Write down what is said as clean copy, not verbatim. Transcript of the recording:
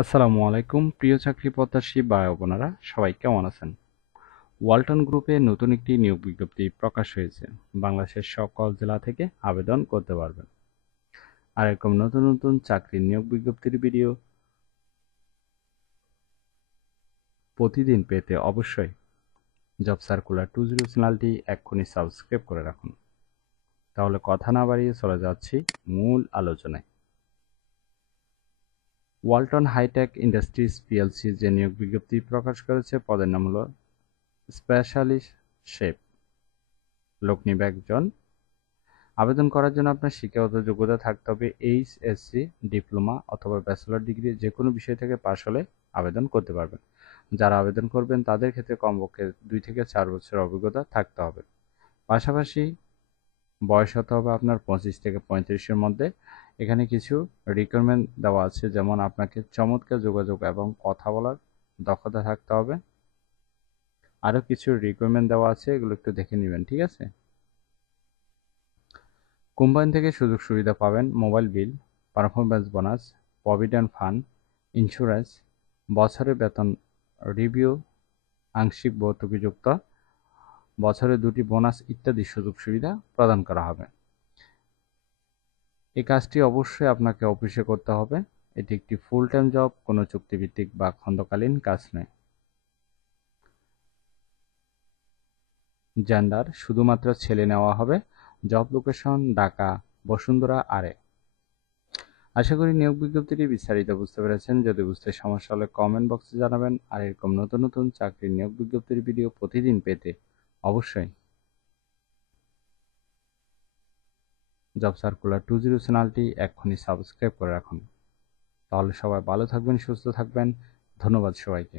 আসসালামু আলাইকুম প্রিয় চাকরি প্রত্যাশী ভাই ও বোনেরা, সবাই কেমন আছেন? ওয়ালটন গ্রুপে নতুন একটি নিয়োগ বিজ্ঞপ্তি প্রকাশ হয়েছে। বাংলাদেশের সকল জেলা থেকে আবেদন করতে পারবেন। আর এরকম নতুন নতুন চাকরির নিয়োগ বিজ্ঞপ্তির ভিডিও প্রতিদিন পেতে অবশ্যই জব সার্কুলার 20 চ্যানেলটি এক্ষুনি সাবস্ক্রাইব করে রাখুন। তাহলে কথা না বাড়িয়ে চলে যাচ্ছি মূল আলোচনায়। ওয়ালটন হাইটেক ইন্ডাস্ট্রিজ পিএলসি যে নিয়োগ বিজ্ঞপ্তি প্রকাশ করেছে, পদের নাম হলো স্পেশালিস্ট শেফ। লোক নিবে একজন। আবেদন করার জন্য আপনার শিক্ষাগত যোগ্যতা থাকতে হবে এইচএসসি, ডিপ্লোমা অথবা ব্যাচেলর ডিগ্রি যে কোনো বিষয় থেকে পাশ হলে আবেদন করতে পারবেন। যারা আবেদন করবেন তাদের ক্ষেত্রে কমপক্ষে 2 থেকে 4 বছরের অভিজ্ঞতা থাকতে হবে। পাশাপাশি বয়স হতে হবে আপনার 25 থেকে 35-এর মধ্যে। এখানে কিছু রিকোয়ারমেন্ট দেওয়া আছে, যেমন আপনাকে চমৎকার যোগাযোগ এবং কথা বলার দক্ষতা থাকতে হবে। আরও কিছু রিকোয়ারমেন্ট দেওয়া আছে, এগুলো একটু দেখে নেবেন, ঠিক আছে? কোম্পানি থেকে সুযোগ সুবিধা পাবেন: mobile bill, performance bonus, provident fund, insurance, বছরে বেতন রিভিউ, আংশিক ভর্তুকিযুক্ত, বছরে 2টি বোনাস ইত্যাদি সুযোগ সুবিধা প্রদান করা হবে। এই কাজটি অবশ্যই আপনাকে অফিসে করতে হবে। এটি একটি ফুল টাইম জব, কোনো চুক্তিভিত্তিক বা খণ্ডকালীন কাজ নয়। জেন্ডার শুধুমাত্র ছেলে নেওয়া হবে। জব লোকেশন ঢাকা, বসুন্ধরা আরে। আশা করি নিয়োগ বিজ্ঞপ্তিটি বিস্তারিত বুঝতে পেরেছেন। যদি বুঝতে সমস্যা হলে কমেন্ট বক্সে জানাবেন। আর এরকম নতুন নতুন চাকরির নিয়োগ বিজ্ঞপ্তির ভিডিও প্রতিদিন পেতে অবশ্যই জব সার্কুলার 20 চ্যানেলটি এক্ষুনি সাবস্ক্রাইব করে রাখুন। তাহলে সবাই ভালো থাকবেন, সুস্থ থাকবেন। ধন্যবাদ সবাইকে।